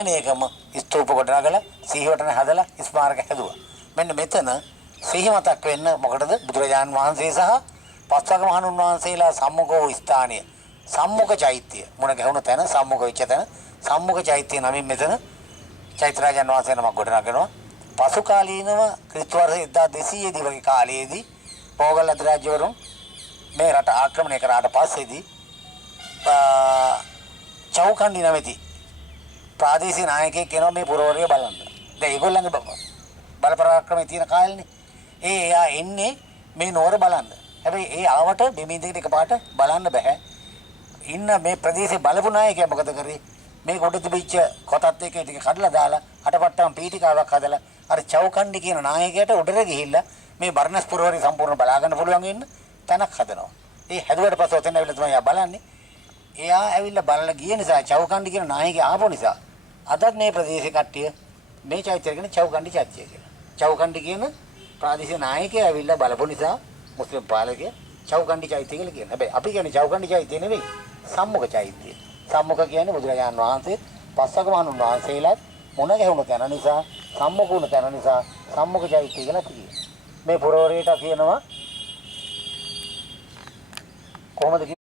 ඒකම ස්තූප ගොඩනගලා සිහිවටන හදලා ස්මාරක හැදුවා. මෙන්න මෙතන සිහිමතක් වෙන්න මොකටද බුදුරජාන් වහන්සේ සහ පස්වග මහණුන් වහන්සේලා සම්මුඛ වූ ස්ථානීය සම්මුඛ චෛත්‍ය මුණ ගැහුණු තැන සම්මුඛ වෙච්ච තැන සම්මුඛ චෛත්‍ය නමින් මෙතන චෛත්‍යරාජන් වහන්සේ නමක් ගොඩනගනවා. පසු කාලීනව ක්‍රිස්තු වර්ෂ 1200 දී වගේ කාලයේදී පොගල් අධිරාජ්‍යවරුන් මේ රට ආක්‍රමණය කරාට පස්සේදී චෞකණ්ඩි නැමැති ප්‍රාදේශීය නායකයෙක් කෙනා මේ පුරවරිය බලන්න. දැන් ඒගොල්ලන්ගේ බල පරාක්‍රමයේ තියෙන කාලෙනේ. එයා එන්නේ මේ නෝර බලන්න. හැබැයි ඒ ආවට දෙමින්දකට එකපාරට බලන්න බෑ. ඉන්න මේ ප්‍රදේශේ බලපු නායකයා මොකද කරේ? මේ කොට තිබිච්ච කොටත් එක ටික කඩලා දාලා අටපට්ටම් පීඨිකාවක් හදලා අර චෞකණ්ඩි කියන නායකයාට උඩට ගිහිල්ලා මේ බර්ණස් පුරවරිය සම්පූර්ණ බලා ගන්න පුළුවන් වෙන්න තැනක් හදනවා. ඒ හැදුවට පස්සේ ඔතන ඇවිල්ලා තමයි එයා බලන්නේ. එයා ඇවිල්ලා බලලා ගිය නිසා චෞකණ්ඩි කියන නායකයා ආපු නිසා අදත් මේ ප්‍රදේශේ කට්ටිය මේ චෛත්‍යය කියන චෞකණ්ඩි චෛත්‍යය කියලා. චෞකණ්ඩි කියන ප්‍රාදේශීය නායකයා ඇවිල්ලා බලපු නිසා මුස්ලිම් පාලකයා චෞකණ්ඩි චෛත්‍යය කියලා කියනවා. හැබැයි අපි කියන්නේ චෞකණ්ඩි චෛත්‍යය නෙවෙයි සම්මුඛ චෛත්‍යය. සම්මුඛ කියන්නේ බුදුරජාණන් වහන්සේ පස්වග මහණුන් වහන්සේලාත් මුණ ගැහුණු තැන නිසා සම්මුඛ වුණ තැන නිසා සම්මුඛ චෛත්‍යය කියලා කියනවා. මේ පුරවරයට කියනවා කොහොමද